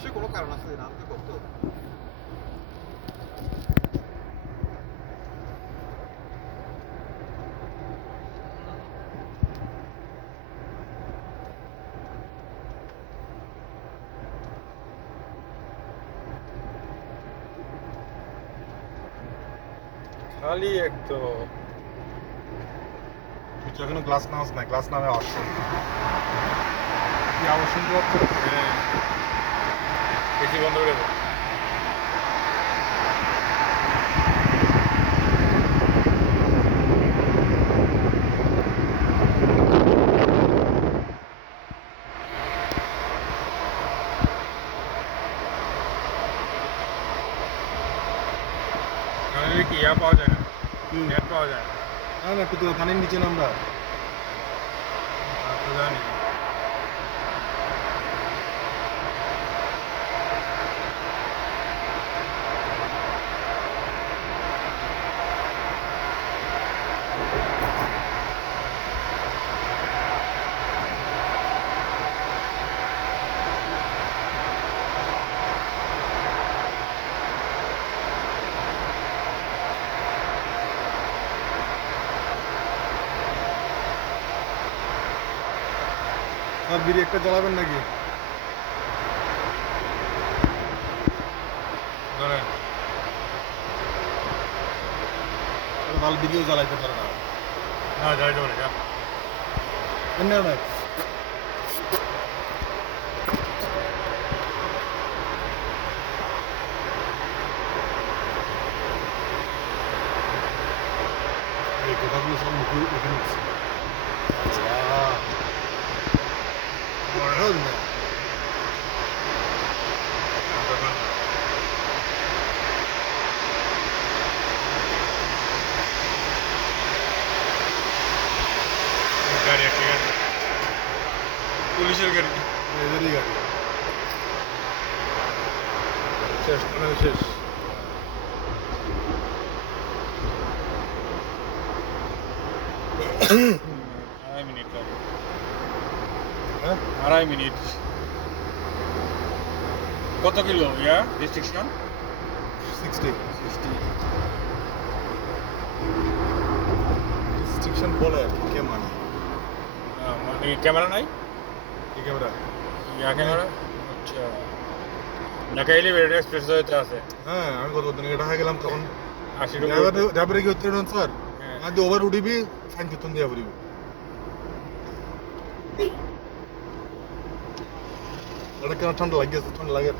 সে কোনো কারণ আছে না আমাকে করতে হবে। খালি এক তো তুই তো এখনো গ্লাস নামাস না, গ্লাস নামে আসছে কি আবার শুনতে পাচ্ছ? বেশি বন্ধ করে দেবো। তাহলে কি ইয়া পাওয়া যায় না, নেট পাওয়া যায় না? না না, একটু তো পানির নিচে নামরা। তা তো জানি। আর বিড়ি একটা জ্বালাবেন নাকি? ধরেন বাল বিড়িও জ্বালাইতে পারে না। না যাই যাবো না, যা। এমনি না এই কথাগুলো সব মুখে উঠে নিচ্ছে। মনে না গাড়ি ঠিক আছে, পুলিশের গাড়ি। এদেরই গাড়ি শেষ মানে শেষ। আড়াই মিনিট লাগে। হ্যাঁ আড়াই মিনিট। কত কিলো ইয়া রেস্ট্রিকশন? 60 60। রেস্ট্রিকশন বলে আর কি, কে মানে মানে ক্যামেরা নাই? এই ক্যামেরা? ইয়া ক্যামেরা? আচ্ছা, ঢাকা এলিভেটেড এক্সপ্রেস ওয়েতে আছে। হ্যাঁ আমি গত দিন ঢাকা গেলাম তখন 80 টাকা। ড্রাইভারে কি হচ্ছে স্যার হ্যাঁ। আজ ওভার উঠিবি ফাইন কেতন দিয়া পড়িবি। ওটা কেন ঠান্ডা লাগিয়েছে? ঠান্ডা লাগে?